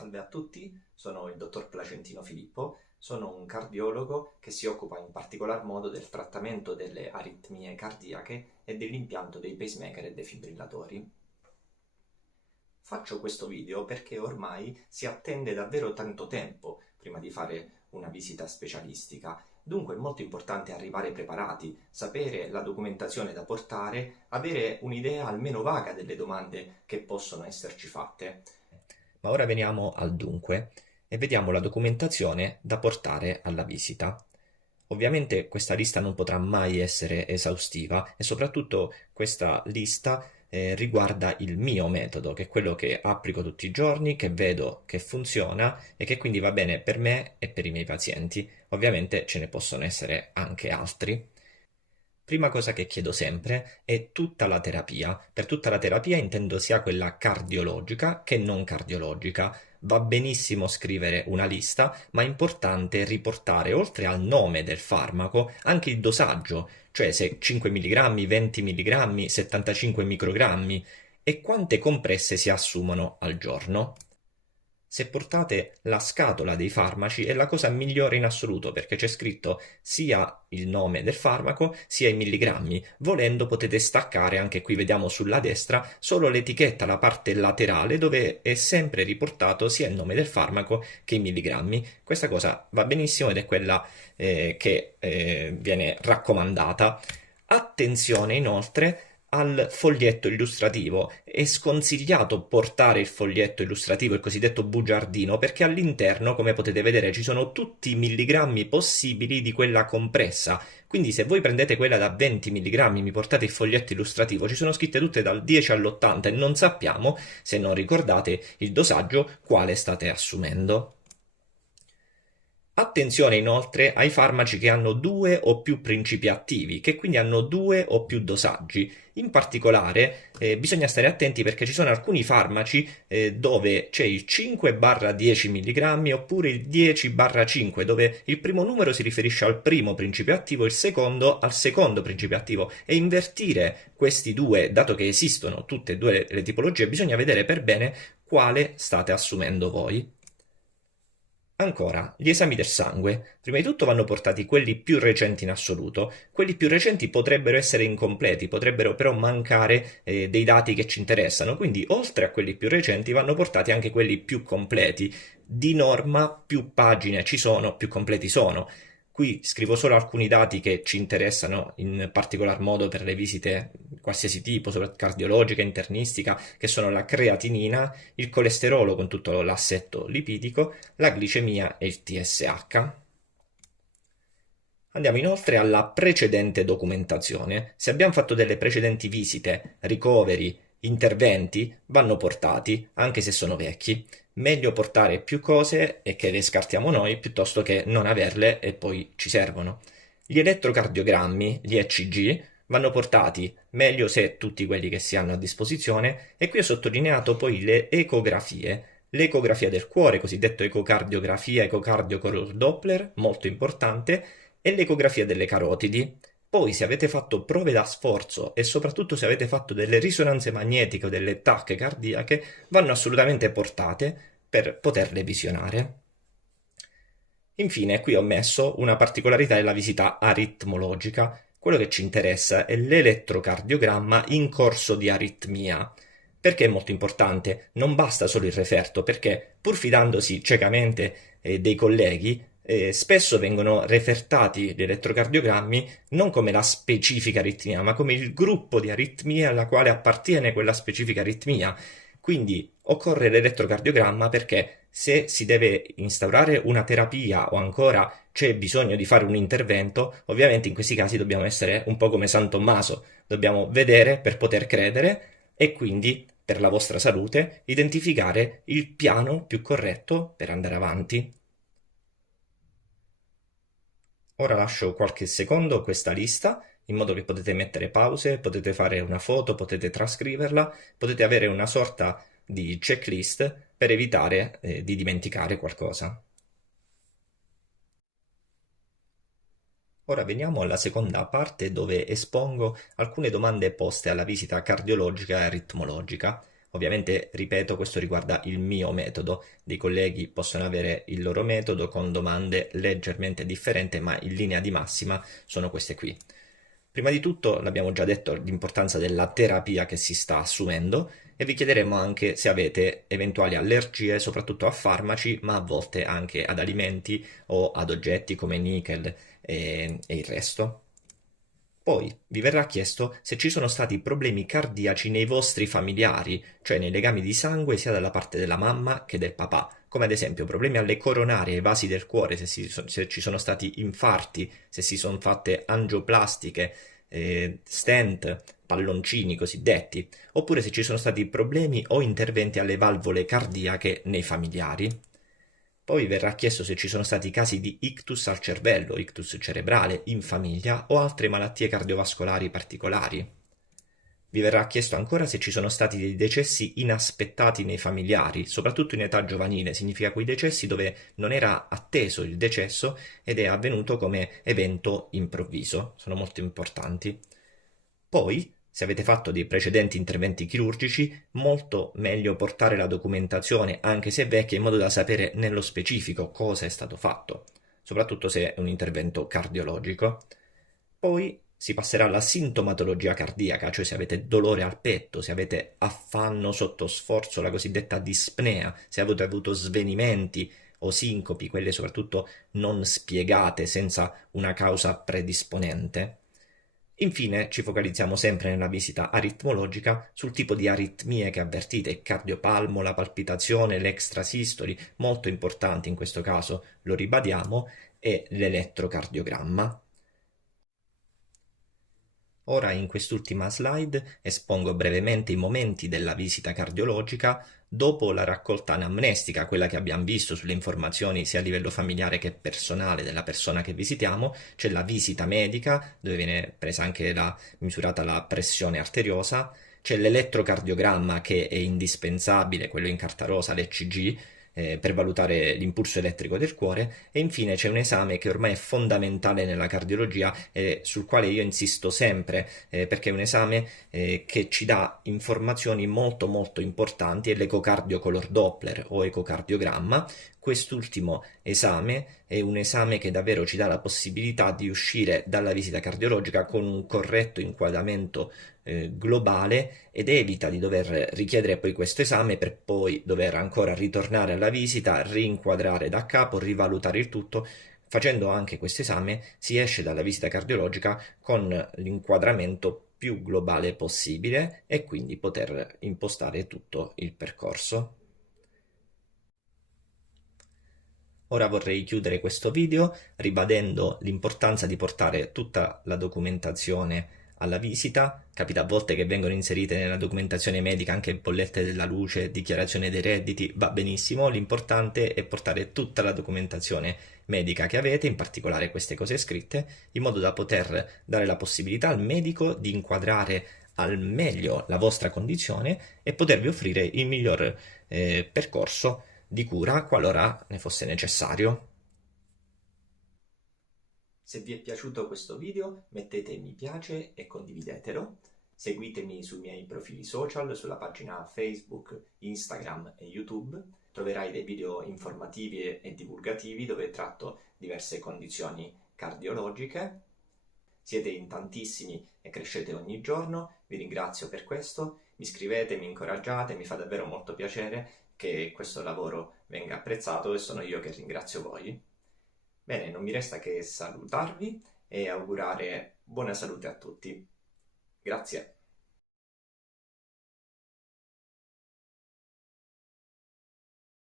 Salve a tutti, sono il dottor Placentino Filippo, sono un cardiologo che si occupa in particolar modo del trattamento delle aritmie cardiache e dell'impianto dei pacemaker e defibrillatori. Faccio questo video perché ormai si attende davvero tanto tempo prima di fare una visita specialistica. Dunque è molto importante arrivare preparati, sapere la documentazione da portare, avere un'idea almeno vaga delle domande che possono esserci fatte. Ma ora veniamo al dunque e vediamo la documentazione da portare alla visita. Ovviamente questa lista non potrà mai essere esaustiva e soprattutto questa lista riguarda il mio metodo, che è quello che applico tutti i giorni, che vedo che funziona e che quindi va bene per me e per i miei pazienti. Ovviamente ce ne possono essere anche altri. Prima cosa che chiedo sempre è tutta la terapia. Per tutta la terapia intendo sia quella cardiologica che non cardiologica. Va benissimo scrivere una lista, ma è importante riportare, oltre al nome del farmaco, anche il dosaggio, cioè se 5 mg, 20 mg, 75 microgrammi e quante compresse si assumono al giorno. Se portate la scatola dei farmaci è la cosa migliore in assoluto perché c'è scritto sia il nome del farmaco sia i milligrammi. Volendo potete staccare, anche qui vediamo sulla destra, solo l'etichetta, la parte laterale dove è sempre riportato sia il nome del farmaco che i milligrammi. Questa cosa va benissimo ed è quella che viene raccomandata. Attenzione inoltre al foglietto illustrativo. È sconsigliato portare il foglietto illustrativo, il cosiddetto bugiardino, perché all'interno, come potete vedere, ci sono tutti i milligrammi possibili di quella compressa. Quindi se voi prendete quella da 20 milligrammi, mi portate il foglietto illustrativo, ci sono scritte tutte dal 10 all'80 e non sappiamo, se non ricordate il dosaggio, quale state assumendo. Attenzione inoltre ai farmaci che hanno due o più principi attivi, che quindi hanno due o più dosaggi. In particolare bisogna stare attenti perché ci sono alcuni farmaci dove c'è il 5/10 mg oppure il 10/5, dove il primo numero si riferisce al primo principio attivo, il secondo al secondo principio attivo, e invertire questi due, dato che esistono tutte e due le tipologie, bisogna vedere per bene quale state assumendo voi. Ancora, gli esami del sangue. Prima di tutto vanno portati quelli più recenti in assoluto. Quelli più recenti potrebbero essere incompleti, potrebbero però mancare dei dati che ci interessano, quindi oltre a quelli più recenti vanno portati anche quelli più completi. Di norma più pagine ci sono, più completi sono. Qui scrivo solo alcuni dati che ci interessano in particolar modo per le visite qualsiasi tipo, soprattutto cardiologica, internistica, che sono la creatinina, il colesterolo con tutto l'assetto lipidico, la glicemia e il TSH. Andiamo inoltre alla precedente documentazione. Se abbiamo fatto delle precedenti visite, ricoveri, interventi, vanno portati, anche se sono vecchi. Meglio portare più cose e che le scartiamo noi piuttosto che non averle e poi ci servono. Gli elettrocardiogrammi, gli ECG, vanno portati, meglio se tutti quelli che si hanno a disposizione, e qui ho sottolineato poi le ecografie. L'ecografia del cuore, cosiddetto ecocardiografia, ecocardio col Doppler, molto importante, e l'ecografia delle carotidi. Poi, se avete fatto prove da sforzo e soprattutto se avete fatto delle risonanze magnetiche o delle tacche cardiache, vanno assolutamente portate per poterle visionare. Infine, qui ho messo una particolarità della visita aritmologica. Quello che ci interessa è l'elettrocardiogramma in corso di aritmia. Perché è molto importante? Non basta solo il referto, perché pur fidandosi ciecamente dei colleghi, spesso vengono refertati gli elettrocardiogrammi non come la specifica aritmia, ma come il gruppo di aritmie alla quale appartiene quella specifica aritmia. Quindi occorre l'elettrocardiogramma perché se si deve instaurare una terapia o ancora c'è bisogno di fare un intervento, ovviamente in questi casi dobbiamo essere un po' come San Tommaso, dobbiamo vedere per poter credere e quindi per la vostra salute identificare il piano più corretto per andare avanti. Ora lascio qualche secondo questa lista in modo che potete mettere pause, potete fare una foto, potete trascriverla, potete avere una sorta di checklist per evitare di dimenticare qualcosa. Ora veniamo alla seconda parte dove espongo alcune domande poste alla visita cardiologica e aritmologica. Ovviamente, ripeto, questo riguarda il mio metodo, dei colleghi possono avere il loro metodo con domande leggermente differenti, ma in linea di massima sono queste qui. Prima di tutto, l'abbiamo già detto, l'importanza della terapia che si sta assumendo e vi chiederemo anche se avete eventuali allergie, soprattutto a farmaci, ma a volte anche ad alimenti o ad oggetti come nickel e il resto. Poi vi verrà chiesto se ci sono stati problemi cardiaci nei vostri familiari, cioè nei legami di sangue sia dalla parte della mamma che del papà, come ad esempio problemi alle coronarie e ai vasi del cuore, se ci sono stati infarti, se si sono fatte angioplastiche, stent, palloncini cosiddetti, oppure se ci sono stati problemi o interventi alle valvole cardiache nei familiari. Poi verrà chiesto se ci sono stati casi di ictus al cervello, ictus cerebrale, in famiglia o altre malattie cardiovascolari particolari. Vi verrà chiesto ancora se ci sono stati dei decessi inaspettati nei familiari, soprattutto in età giovanile, significa quei decessi dove non era atteso il decesso ed è avvenuto come evento improvviso, sono molto importanti. Poi, se avete fatto dei precedenti interventi chirurgici, molto meglio portare la documentazione, anche se vecchia, in modo da sapere nello specifico cosa è stato fatto, soprattutto se è un intervento cardiologico. Poi si passerà alla sintomatologia cardiaca, cioè se avete dolore al petto, se avete affanno sotto sforzo, la cosiddetta dispnea, se avete avuto svenimenti o sincopi, quelle soprattutto non spiegate senza una causa predisponente. Infine ci focalizziamo sempre nella visita aritmologica sul tipo di aritmie che avvertite, il cardiopalmo, la palpitazione, l'extrasistoli, molto importanti in questo caso, lo ribadiamo, e l'elettrocardiogramma. Ora in quest'ultima slide espongo brevemente i momenti della visita cardiologica dopo la raccolta anamnestica, quella che abbiamo visto sulle informazioni sia a livello familiare che personale della persona che visitiamo. C'è la visita medica, dove viene presa anche misurata la pressione arteriosa, c'è l'elettrocardiogramma che è indispensabile, quello in carta rosa, l'ECG, per valutare l'impulso elettrico del cuore, e infine c'è un esame che ormai è fondamentale nella cardiologia e sul quale io insisto sempre, perché è un esame che ci dà informazioni molto molto importanti, è l'ecocardio color Doppler o ecocardiogramma. Quest'ultimo esame è un esame che davvero ci dà la possibilità di uscire dalla visita cardiologica con un corretto inquadramento globale, ed evita di dover richiedere poi questo esame per poi dover ancora ritornare alla visita, rinquadrare da capo, rivalutare il tutto. Facendo anche questo esame si esce dalla visita cardiologica con l'inquadramento più globale possibile e quindi poter impostare tutto il percorso. Ora vorrei chiudere questo video ribadendo l'importanza di portare tutta la documentazione alla visita. Capita a volte che vengono inserite nella documentazione medica anche bollette della luce, dichiarazione dei redditi, va benissimo, l'importante è portare tutta la documentazione medica che avete, in particolare queste cose scritte, in modo da poter dare la possibilità al medico di inquadrare al meglio la vostra condizione e potervi offrire il miglior percorso di cura qualora ne fosse necessario. Se vi è piaciuto questo video mettete mi piace e condividetelo, seguitemi sui miei profili social, sulla pagina Facebook, Instagram e YouTube, troverai dei video informativi e divulgativi dove tratto diverse condizioni cardiologiche. Siete in tantissimi e crescete ogni giorno, vi ringrazio per questo, mi scrivete, mi incoraggiate, mi fa davvero molto piacere che questo lavoro venga apprezzato e sono io che ringrazio voi. Bene, non mi resta che salutarvi e augurare buona salute a tutti. Grazie.